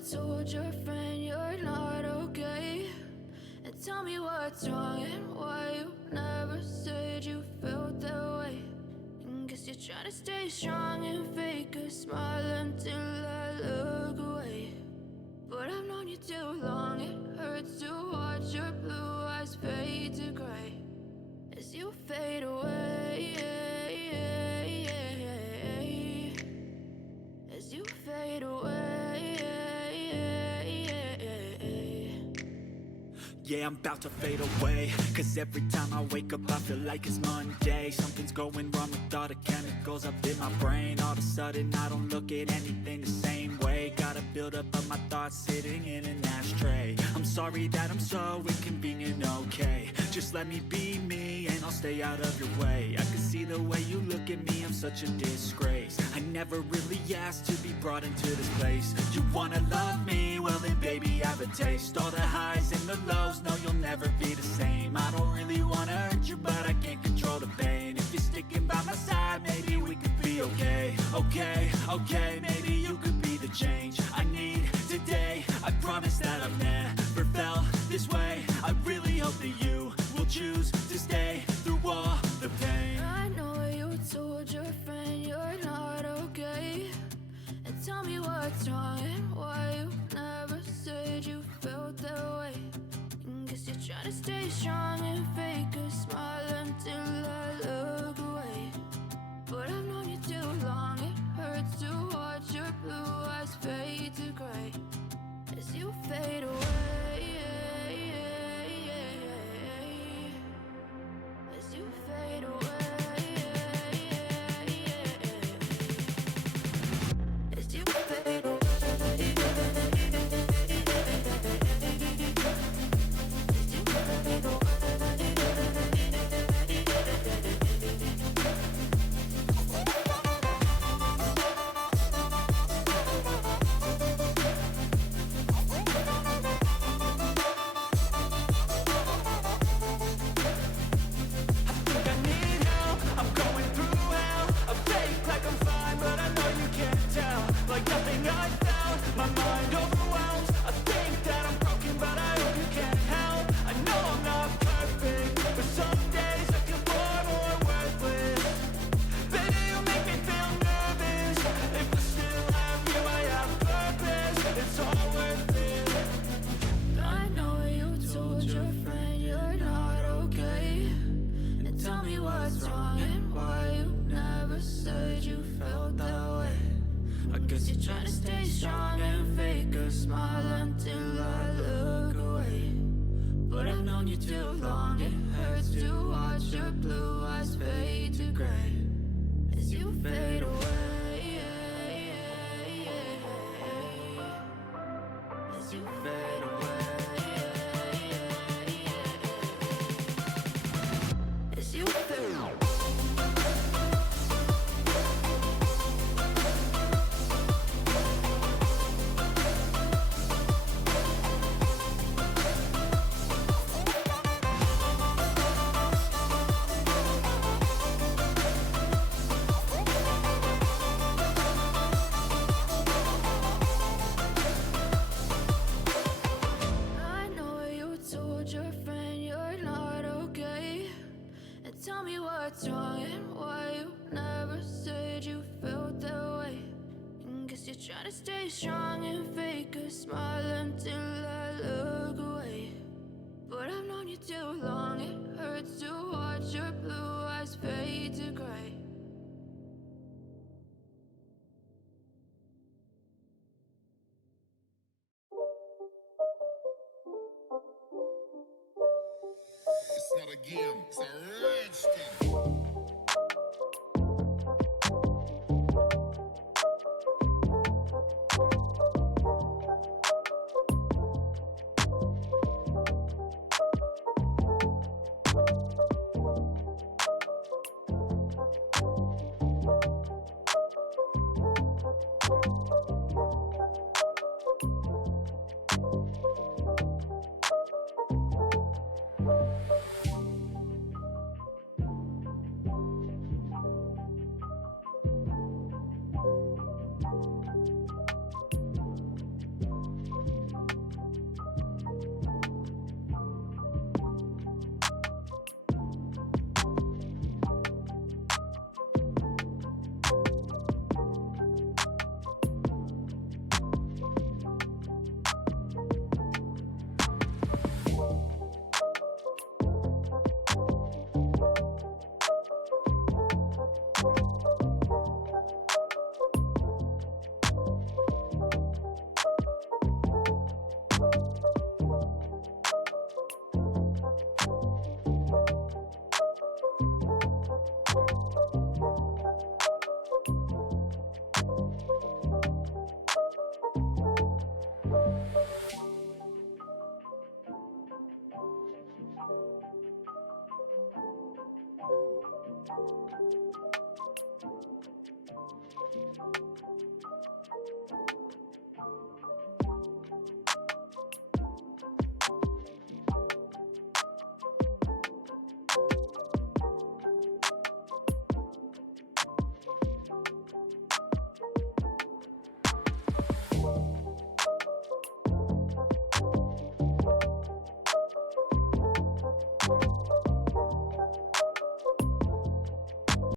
told your friend you're not okay? And tell me what's wrong and why you never said you felt that way. And guess you're trying to stay strong and fake a smile until I look away. But I've known you too long, it hurts to watch your blue eyes fade to gray as you fade away, as you fade away. Yeah, I'm about to fade away, cause every time I wake up I feel like it's Monday. Something's going wrong with all the chemicals up in my brain. All of a sudden I don't look at anything the same way. Gotta build up of my thoughts sitting in an ashtray. I'm sorry that I'm so inconvenient, okay? Just let me be me and I'll stay out of your way. I can see the way you look at me, I'm such a disgrace. I never really asked to be brought into this place. You wanna love me? Well then baby, I have a taste. All the highs and the lows, no, you'll never be the same. I don't really wanna hurt you, but I can't control the pain. If you're sticking by my side, maybe we could be okay. Okay, maybe you could be the change I need today. I promise that I've never felt this way. I really hope that you will choose to stay through all the pain. I know you told your friend you're not okay. And tell me what's wrong and why you never said you felt that way. And guess you're trying to stay strong and fake a smile until I look away. But I've known you too long, it hurts to watch your blue eyes fade to gray as you fade away, as you fade away, as you fade away. Tell me what's wrong and why you never said you felt that way. And guess you're trying to stay strong and fake a smile until I look away. But I've known you too long, it hurts to watch your blue eyes fade to gray. It's not a game, it's a rage thing.